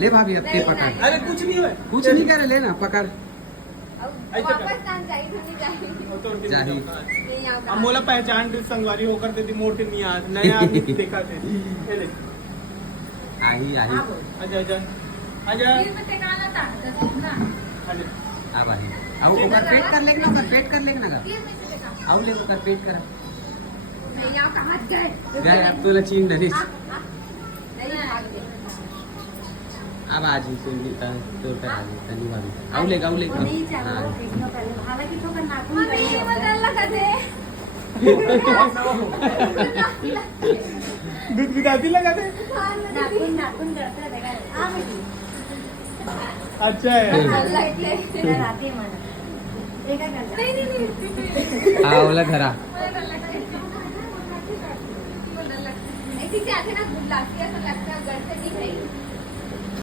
ले भाभी अब ते पकड़। अरे कुछ नहीं है, कुछ नहीं करे, लेना पकड़। वापस जाही जाही। अब मोला पहचान थे संगवारी होकर देती मोटे नहीं आज नए आदमी देखा थे ये ले आही आही आजा आजा आजा आजा अब आही आओ ऊपर पेट कर लेना, ऊपर पेट कर लेना का आओ ले ऊपर पेट करा गए अब तुला चीन धरीस अब आज ही सुन लीता तो कर आज तनी भाभी आओ ले हां हालांकि तो नाखून दूध गिराती लगा दे नाखून नाखून करता रहेगा अच्छा है राहते मला ते काय करता हा ओला धरा तिचे आधी ना खूप लागते असं लागतं गडचं नाही